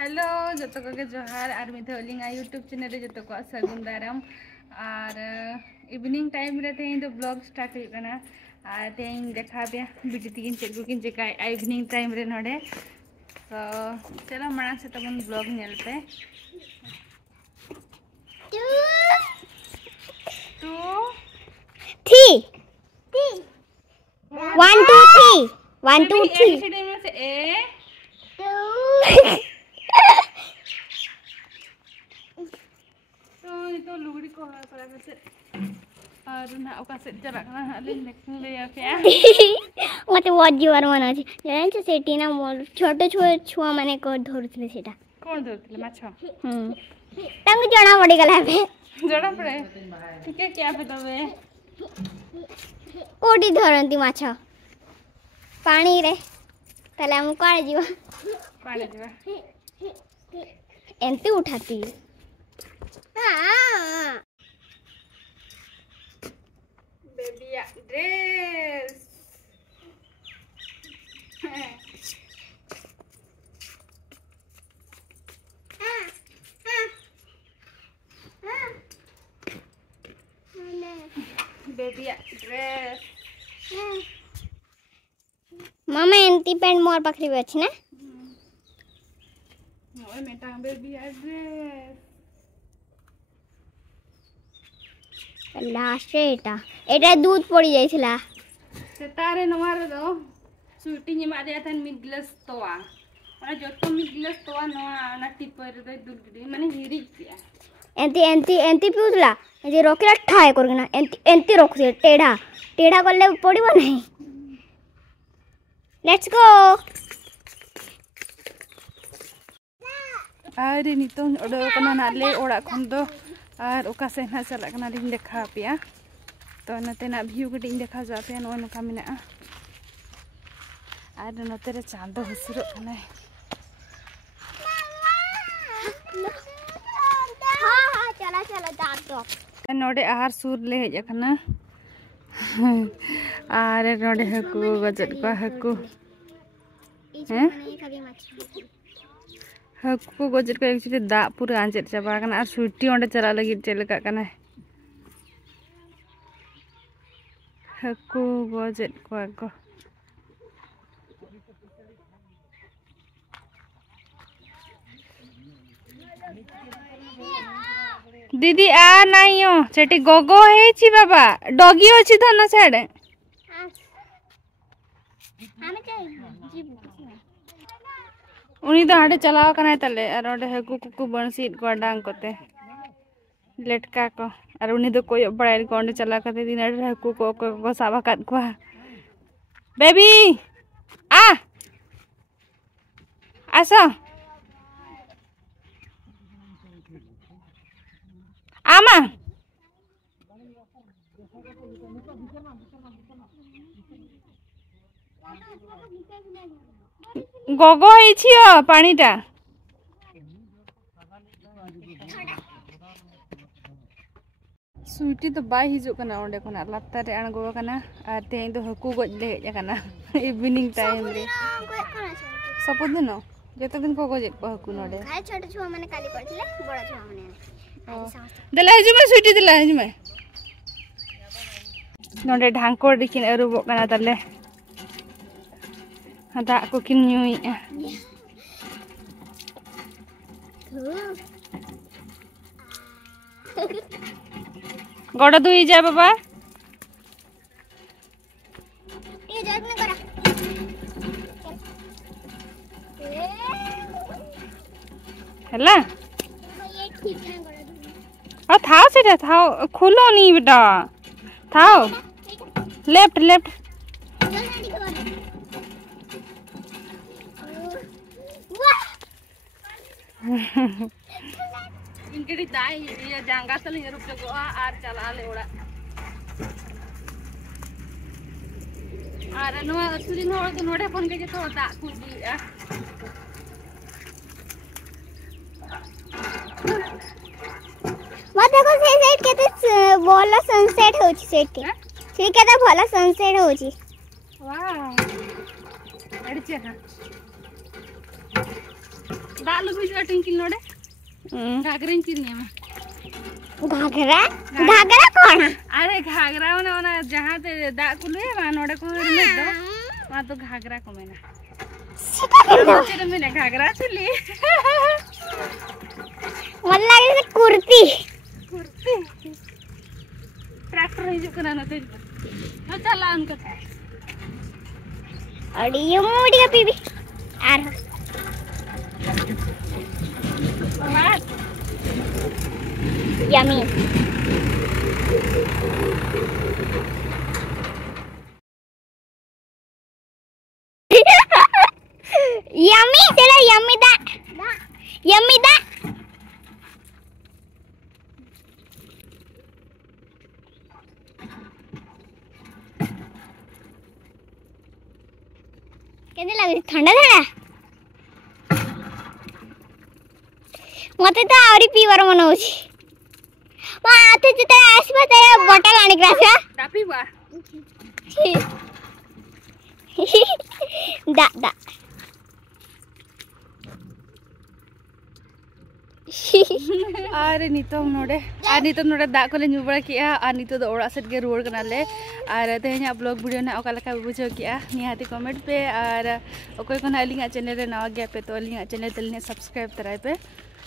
hello जो के जोहार और मिथलिंग यूट्यूब चैनल जो को सगुन दाराम और इवनिंग टाइम रे तेज ब्लॉग स्टार्ट होना और तेज देखा पे वीडियो तीन चेक को चिका इवनिंग टाइम रे नोडे तो चलो माड़ा से तब ब्लॉग नेल पे वन टू थ्री तो लुगड़ी को और ना ओका से चला ना हाले ले पे मते बहुत जीवार मना छी जान से सेटी ना मोर छोटे छुआ माने को धरथले सेटा कोन धरथले माछ तांग जणा पड़ी गला बे जणा पड़े ठीक है क्या पे तबे कोडी धरंती माछ पानी रे तले हम काळे जीवा पानी जीवा एंती उठाती बेबी ड्रेस बेबी ड्रेस मामा एंती पैंट मोर पखरी भी अच्छी ना ओए मेटा बेबी ड्रेस लास्ट एटा एटा दूध पड़ी जाइथिला सेतारे नवार दो सुटी नि मादे अथन मिड ग्लास तोआ माने जतो मिड ग्लास तोआ नवा ना टिपर दे दुलगडी माने हिरी किया एंती पिउतला जे रोकिला ठाए करगना एंती रोकसे टेढ़ा करले पड़िबो नहीं लेट्स गो अरे नितो ओडो कना नाले ओड़ा खन दो और ओका से ना चला कना लिंग देखा पिया तो नते ना व्यू कटिंग देखा जा पे नो नका मिना और नते रे चांदो हसुरो कना हां चला दाब दो नोडे आहार सूर ले हेज कना और नोडे हकु गजट को हकु हैं हकु गजट को एक्चुअली दा पूरा आंचेर चाबा कना और सुटी ओंडे चला लगी चलका कना हकु गजट को दीदी आ नाइयो सेठी गोगो हे छी बाबा डॉगी अछि धन साइड उनी तो हाडे चलाव कना तले और ओडे हकु कुकु बंसी को डांग कोते लेटका को और उनी तो कोई बड़ाइल को ओंडे चला करते दिन हकु को साबा काट को बेबी आ आसो आमा गोगो है पानीटा सुटी तो बाय हिजुकना ओंडे कोना लात्ता रे अणगो कना और तें तो हकु गज ले हेज कना इवनिंग टाइम रे सब दिन जतो दिन को गज हकु नोडे खाए छोटे छुआ माने काली पड़थिले बड़ा छुआ माने दला हिजुमे सुटी दला हिजुमे नोडे ढांको दिखिन अरुबो कना तले हदा को किन न्यूई गोड़ दुई जा बाबा ये जल्दी करा हला ये ठीक है गोड़ दुई आ थाओ सेटा थाओ खुलो नहीं बेटा थाओ लेफ्ट इंगड़ी दाई ये जांगा तले रुक जगो आर चला ले ओड़ा आर नवा असुरी नोडे फोन के तो दा कुदी मत देखो से साइड केते भलो सनसेट होची सेट के से केते भलो सनसेट होची वाह अड़चे हां दाल लुबी जो टिंकिल नोडे घाघरें किरिया में घाघरा घाघरा कौन अरे घाघरा ओना जहां ते दा कुले मा नोडे को में दो मा तो घाघरा को मेना चेरे में घाघरा चली मन लागे से कुर्ती ट्रैक्टर हिजु कना नते न चला उनको अड़ियो मोड़ी पीबी आर यम्मी यम्मी चलो यम्मी दा केने लगे ठंडा मते तो आउरी पीवर मन होछि वा आते जते आसबा ते बोतल आनी ग्रासा तापीबा दा आरे नितो नोडे दा कोले नुबड़ा किया और नितो दो ओड़ा सेट के रुवाड़ कनाले और तेहे냐 ब्लॉग वीडियो ना ओका लका बुझो किया निहाती कमेंट पे और ओकोय कोना अलिंगा चैनल रे नवा गया पे तो अलिंगा चैनल तलिने सब्सक्राइब तराय पे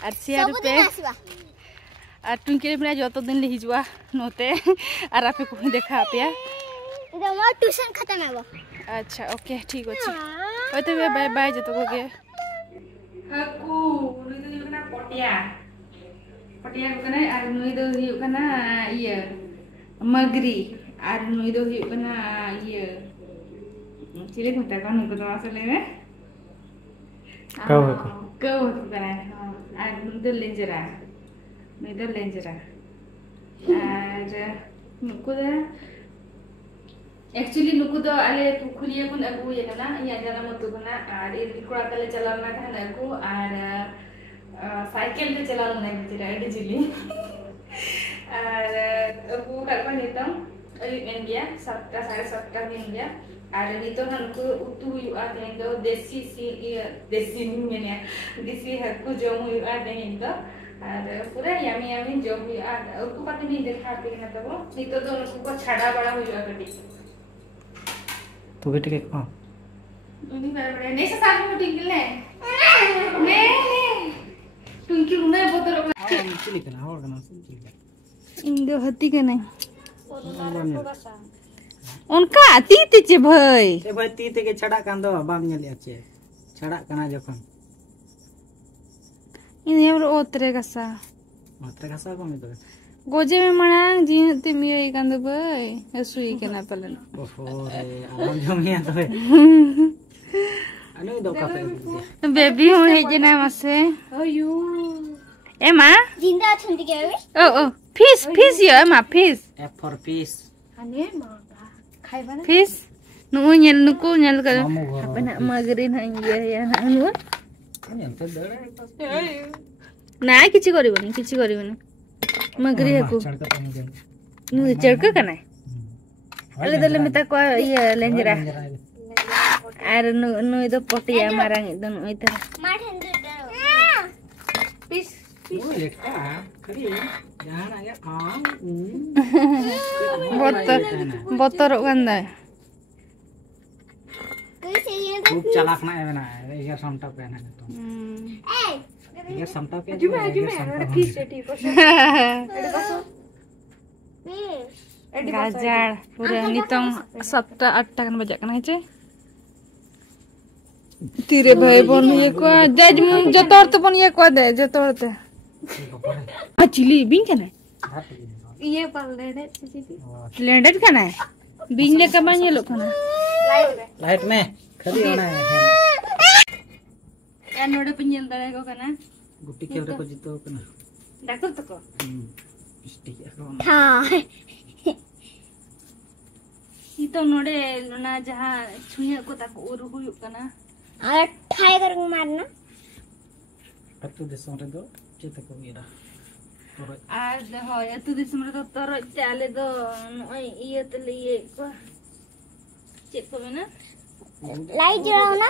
और शेयर पे और टुंकिल में जो दिन ले हिजुआ नोते और आपे को देखा आपिया इधर मोर ट्यूशन खत्म है वो अच्छा ओके ठीक अछि होते बाय बाय जतो को के हकू नुई दो युकना पटिया को कना और नुई दो युकना ये मगरी और नुई दो युकना ये चिले घटा कोन को तो असले में कव बना और नुई दो लेंजरा और नुको दा एक्चुअली नुको दो आले पुखुरिया कुन अगु ये कना या जाना मत कना और ए कोड़ा तले चलाना था अगु और साइकिल पे चलाना नहीं बिचरा एडी जिली और अगु करपा नितम अली इंडिया 7 7:30 दिन गया और नितो नुको उतु हुआ देन दो देसी निमेने देसी हकु जम हुआ देन दो और पूरा यमी जो भी उनको पाती नहीं देखा पे ना तब नहीं तो दोनों को छाड़ा बड़ा हो जाएगा गड्डी तो बेटे के को उन्हीं बड़े नहीं से साथ में टिंकिल ने टिंकिल उन्हें बोतल में चिली कना और कना चिली इंदो हती के नहीं उनका तीते चे भाई ए भाई तीते के छड़ा कान दो बाम नेलिया चे छड़ा कना जखन ini baru otre kasa को में तो goje में मनांग जीन ते मियो इकान दो भाई असुई के ना पलन ओहो रे आराम जमिया तो अनु दो का पे बेबी हूं हे जना मसे अयो ए मां जिंदा छंती के ओ फिश यो ए मां fish F for fish ane मां खाइबा ना फिश नुको nyel कर apa nak magerin hanya ya anu ना किछि करबनी मगरी हकु नु चड़का कना अले दले मिता को ये लेंजरा आर नु इदो पटिया मारांग इदन ओइता पीस लेटा खरी जान आया बोतर गंदा खूब चालाक ना है ना ये समटा पे ना तो ये समटा पे फिश ठीक हो गाजर पूरा नितंग 7-8 kan bajak kana ce tire bhai bon ye ko jaj jotor to bon ye ko de jotor te a chili bin kana ये पल landed kana bin le ka ban ye lo kana light में खरी होना है या नोडे पिंजल दले को kana गुट्टी खेल रे को जीतो कना डाक्टर तो को स्टिक है हां तो नोडे ना जहां छुनिया को ताको उरु हुयु कना और ठाई कर मारना अतु देशम रे दो चेत को येरा आज हो अतु देशम रे तो तर चाले दो ये तले ये को चेक को ना लाइट जलाओ ना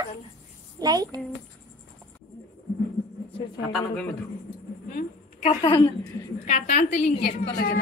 light kata nunggu itu katan katan teling get ko lagi